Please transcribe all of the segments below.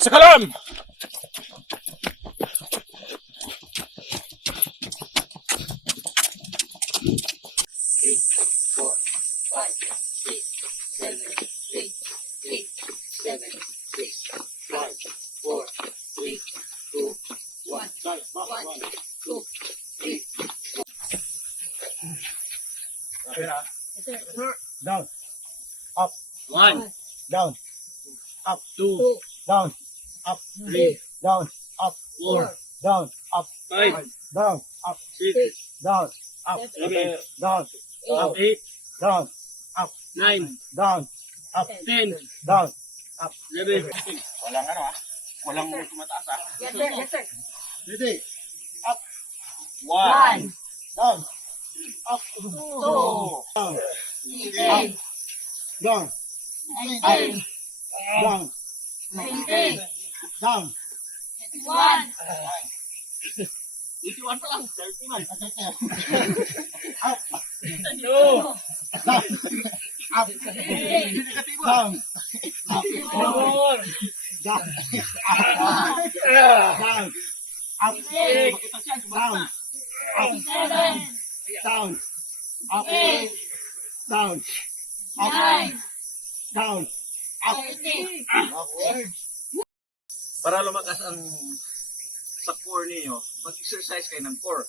Sa kalam! Down. Up. One, Down. Up. two, Down. Up. three, Down. Up. four, Down. Up. five, Down. Up. six, Down. Up. seven, Down. Up. eight, Down. nine, Down. Up. ten, Down. eleven. Walang ano ah. Walang tumataas ah. Yes, sir. Yes, sir. Ready. One, Down. Up. Two. Down. Three. Down. Nineteen. Down. Twenty. Down. One. 81 pa lang. 39. Up. Two, Up. Down. four, Down. ah, Down. Up. Down. Up. Seven. Down. Up. Eight. Down. Up. Nine. Down. Up. Thirty. Para lumakas ang sa core ninyo, mag-exercise kayo ng core.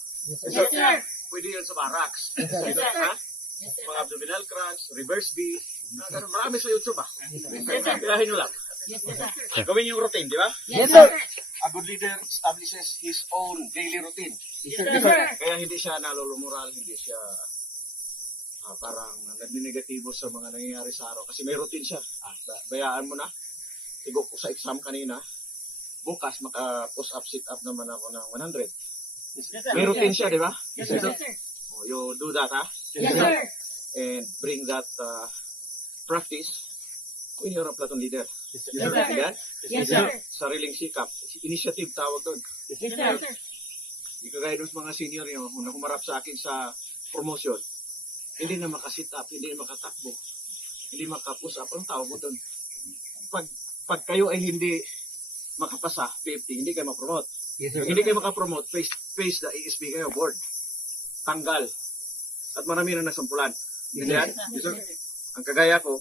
Yes, sir. Pwede yun sa barracks. Yes, sir. Pwede, ha? Yes, sir. Mga abdominal crunch, reverse B. Ganun. Marami sa YouTube ah. Yes, sir. Pilahin nyo lang. Yes, sir. Gawin yung routine, di ba? Yes, sir. A good leader establishes his own daily routine. Yes, sir. Kaya hindi siya nalulumural, hindi siya ah, parang nagninegatibo sa mga nangyayari sa araw. Kasi may routine siya. Ah, ba- bayaan mo na. Tigo ko sa exam kanina. Bukas, maka-push up, sit up naman ako ng 100. May routine siya, di ba? Yes, sir. Yes, sir. Oh, you do that, ha? Yes, sir. And bring that uh, practice when you're a platoon leader. Yes, You sir. understand? Yes, sir. Sariling sikap. Initiative tawag doon. Yes, sir. Hindi kagaya doon sa mga senior nyo, na humarap sa akin sa promotion, hindi na makasit up, hindi na makatakbo, hindi makapush up. Ang tawag mo doon? Pag, pag kayo ay hindi makapasa, 50, hindi kayo mapromote. Yes, Pag hindi kayo makapromote, face, face the ESB kayo, board. Tanggal. At marami na nasampulan. Hindi yan? Yes, sir. Ang kagaya ko,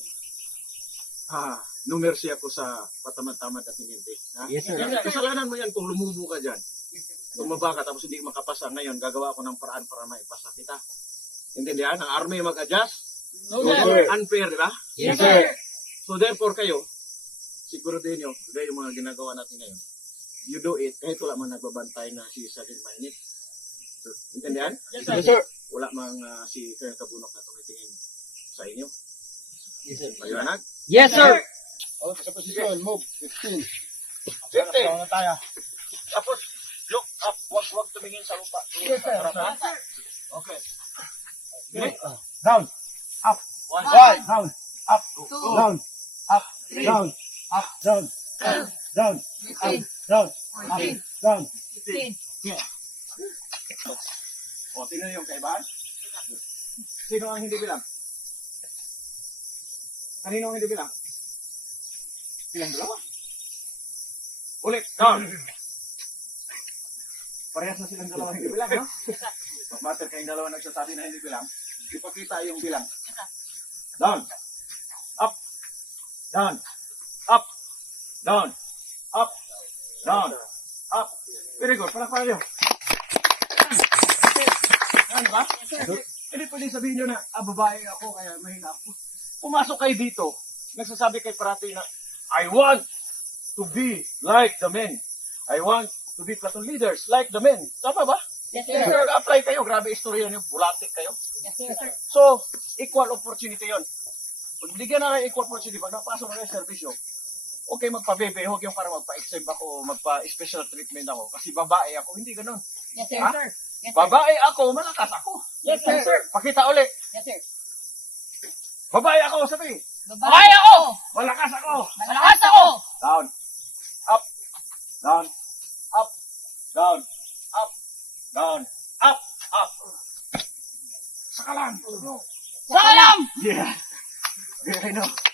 ah, numersi ako sa patamad-tamad at hinindi. Ha? Yes, sir. Kasalanan mo yan kung lumubo ka dyan. Tumaba ka tapos hindi makapasa. Ngayon, gagawa ko ng paraan para maipasa kita. Intindihan? Ang army mag-adjust. No, So, sir. unfair, di ba? Yes, sir. So therefore kayo, siguro din nyo, kagaya yung mga ginagawa natin ngayon, you do it kahit wala man nagbabantay na si Sergeant Mainit. So, intindihan? Yes, Yes, sir. Wala mang ah, si Colonel Kabunok na tumitingin sa inyo. Yes, sir. Maliwanag? Yes, sir. Oh, sa posisyon, move. 15. 15. na tayo. Tapos, look up. Huwag, huwag tumingin sa lupa. Yes, sir. Okay. Okay. Down. Up. One. One. Down. Up. Two. Down. Up. Three. Down. Up. Down. Twelve. Down. Up. Down. Up. Down. Fifteen. O, tingnan yung kaibahan. Sino ang hindi bilang? Kanino ang hindi bilang? Bilang dalawa. Ulit. Down. Parehas na silang dalawa hindi bilang, no? Mas matter kayong dalawa nagsasabi na hindi bilang. Ipakita yung bilang. Down. Up. Down. Down. Up. Down. Up. Very good. Palakpakan nyo. Ano ba? Hindi pwede sabihin nyo na, ah, babae ako, kaya mahina ako. Pumasok kayo dito, nagsasabi kay parati na, I want to be like the men. I want to be platoon leaders like the men. Tama ba? Yes, Yes, sir. sir. Apply kayo, grabe istorya nyo, bulatik kayo. Yes, sir. So, equal opportunity yon. Pag binigyan na kayo equal opportunity, pag napasok na kayo sa servisyo, okay magpa-bebe, huwag yung para magpa-exempt ako, magpa-special treatment ako, kasi babae ako, hindi ganun. Yes, sir. Ha? Yes, sir. Babae ako, malakas ako. Yes, sir. Pakita ulit. Yes, sir. Babae ako, sabi. Babae ako! Malakas ako. Malakas ako! Down. Up. Down. Up. Down. Up. Down. Up. Up. Saka lang. Sakalam! Yeah. Yeah, I know.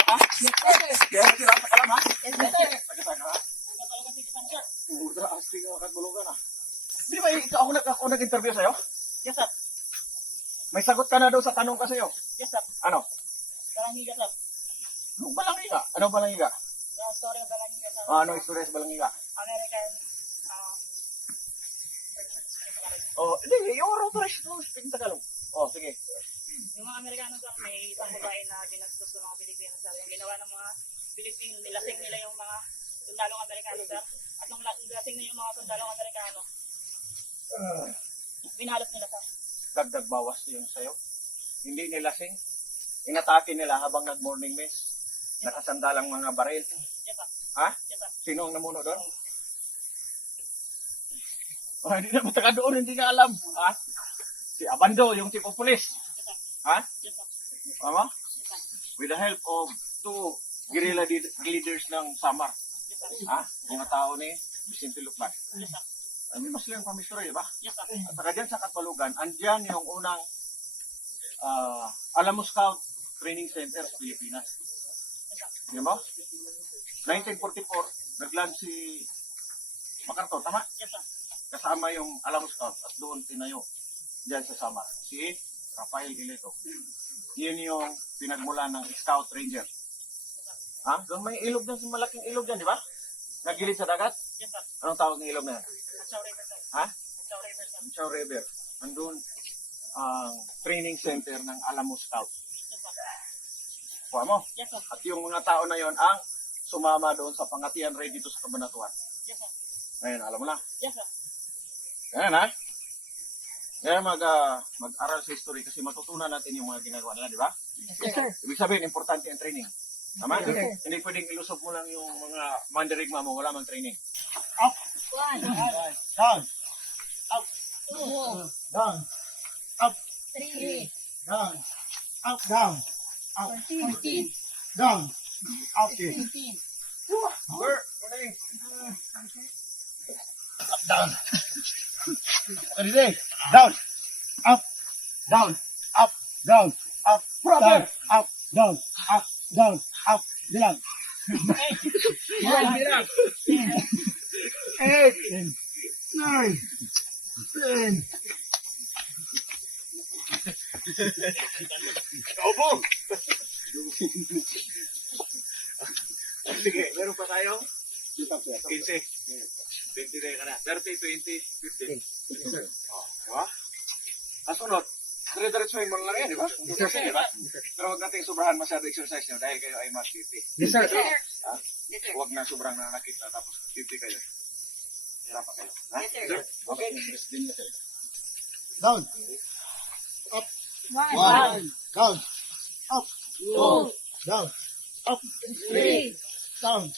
Ha? Yes, sir. Kaya sila sa kalam, ha? Yes, sir. Taga-taga, ha? Ultra astig ang katbulugan, ha? Di ba ikaw ako, nag ako nag-interview sa'yo? Yes, sir. May sagot ka na daw sa tanong ko sa'yo. Yes, sir. Ano? Balangiga, sir. Anong balangiga? Anong balangiga? The story of Balangiga, sir. Ah, anong istorya sa balangiga? American, uh, Oh, hindi, yung authorized to speak Tagalog. Oh, sige. Yung mga Amerikano, sir, may isang babae na ginastos ng mga Pilipino, sir. Yung ginawa ng mga Pilipino, nilasing nila yung mga sundalong Amerikano, sir. At nung las- nilasing nila yung mga sundalong Amerikano, binalot nila, sir. Dagdag bawas yung sa'yo. Hindi nilasing. Inatake nila habang nag-morning mist. Nakasandalang mga baril. Yes, sir. Ha? Yes, sir. Sino ang namuno doon? Oh, hindi na mataga doon, hindi na alam. Ha? Si Abando, yung chief of police. Ha? Sir. With the help of two guerrilla lead- leaders ng Samar. Ha? Mga tao ni Vicente Lukman. Ano mas lang pamistorya, di ba? At saka dyan sa Katbalugan, andyan yung unang ah Alamo Scout Training Center sa Pilipinas. Di ba? 1944, nagland si Macarthur, tama? Kasama yung Alamo Scout at doon tinayo dyan sa Samar. Si Rafael Ileto. Yun yung pinagmula ng Scout Ranger. Ha? Doon may ilog dyan, malaking ilog dyan, di ba? Nagilid sa dagat? Yes, sir. Anong tawag ng ilog na yan? Nagsaw river, sir. Ha? Nagsaw river, sir. Chow River. Nandun ang training center ng Alamo Scout. Kuha mo. Yes, sir. At yung mga tao na yon ang sumama doon sa pangatian ready dito sa Kabanatuan. Yes, sir. Ngayon, alam mo na. Yes, sir. Ngayon ha. Ngayon mag, ah, mag-aral sa history kasi matutunan natin yung mga ginagawa nila, di ba? Yes, sir. Ibig sabihin, importante ang training. Tama? Yes, sir. Hindi pwedeng ilusog mo lang yung mga mandirigma mo, wala mang training. One, Down. two, Down. three, Down. Up, down. Up, fourteen, down. Up, fifteen. Sir, morning. up, down. Ready? Down. Up, down. Up, down. Up, down. Up, down. Up, down. Up, bilang. Bilang. Eight, nine, ten. Opo! Sige, meron pa tayo? 15. 20 na ka na. 30, 20, 15. Oh, di ba? Ang sunod, dire-diretsuhin mo lang yan, di ba? Di ba? Pero huwag natin sobrahan masyado exercise nyo dahil kayo ay mas 50. Yes, sir. Ha? Huwag na sobrang nanakit na tapos 50 kayo. Hirap pa kayo. Ha? Yes, sir. Okay. Down. One, One. Down. Up. two, Down. Up. three, Down.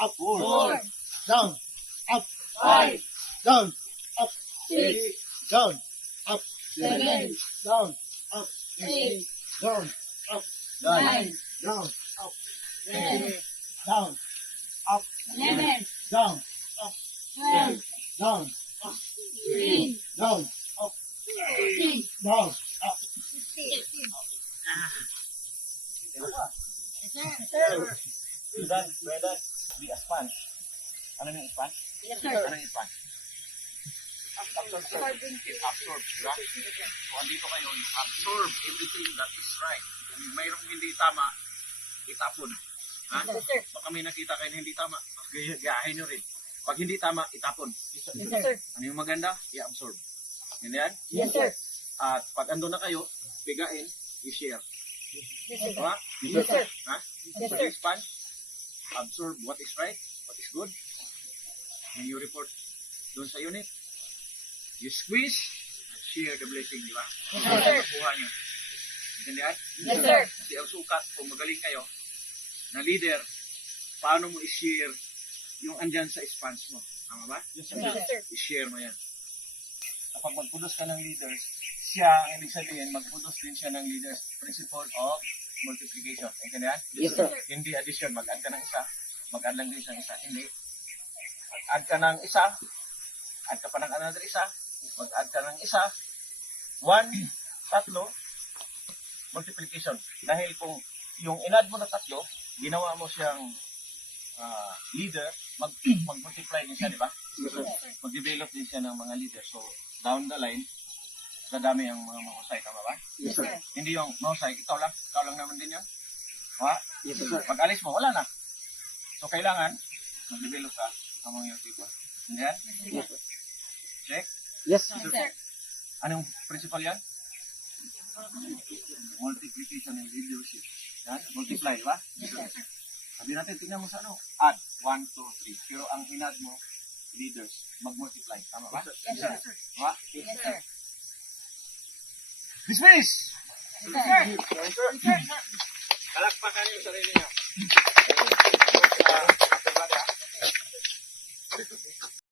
Up. four, Down. Up. five, Down. Up. six, Down. Up. seven, Down. Up. eight, Down. Up. nine, Down. Up. ten, Down. Up. eleven, Down. Up. twelve, Down. Up. thirteen, Down. Up. fourteen, Down. Up. fifteen. Sudan, Brandon, di aspan. Ano yung aspan? Yes, sir. Ano yung aspan? Absorb, sir. It absorbs, di ba? So, andito kayo, you absorb everything that is right. Kung mayroong hindi tama, itapon. Ha? Yes, sir. Baka may nakita kayo na hindi tama, gaya- gayahin nyo rin. Pag hindi tama, itapon. Yes, sir. Ano yung maganda? I-absorb. Yan yan? Yes, sir. At pag ando na kayo, bigain, i-share. Yes, sir. Diba? Yes, sir. Ha? Yes, sir. expand, absorb what is right, what is good, and you report doon sa unit. You squeeze, share the blessing, di ba? Yes, sir. Nakuha nyo. Intindihan? Yes, sir. Kasi ang sukat, kung magaling kayo, na leader, paano mo i-share yung andyan sa spans mo. Tama ba? Yes, sir. I-share mo yan. Kapag mag-produce ka ng leaders, siya, ang ibig sabihin, mag-produce din siya ng leaders. Principle of multiplication. Intindihan? Yes, sir. Hindi addition, mag-add ka ng isa, mag-add lang din siya ng isa. Hindi. Mag-add ka ng isa, add ka pa ng another isa, mag-add ka ng isa, one, tatlo, multiplication. Dahil kung yung inad mo na tatlo, ginawa mo siyang ah, leader, mag, mag-multiply din siya, di ba? Mag-develop din siya ng mga leader. So, down the line, dadami ang mga mahusay, tama ba? Yes, sir. Hindi yung mahusay, ikaw lang, ikaw lang naman din yun. Ha? Yes, sir. Pag alis mo, wala na. So, kailangan, mag-develop ka among your people. Hindi yan? Check? Yes. Anong principle yan? Multiplication and leadership. Yan? Multiply, di ba? Sabi natin, tingnan mo sa ano? Add. 1, 2, 3. Pero ang inad mo, leaders, mag-multiply. Tama ba? Yes, sir. Tama? Yes, sir. Dismiss! Yes, sir. Palakpakan yung sarili niyo. Sa, sa,